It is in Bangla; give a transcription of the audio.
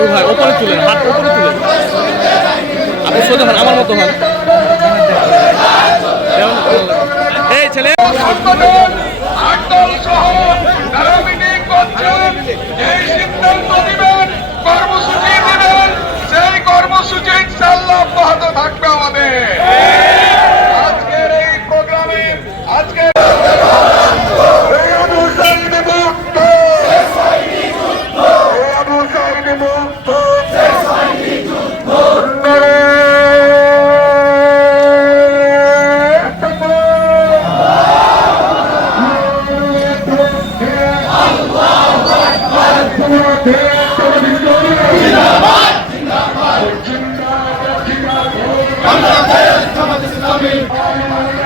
ও ভাই ওপরে তুলেন, হাত ওপরে তুলেন, আপনি সোজা হন, আমার মতো হন। এই ছেলে কর্মসূচি ইনশাআল্লাহ অব্যাহত থাকবে আমাদের আজকের এই প্রোগ্রামে। আজকে Islami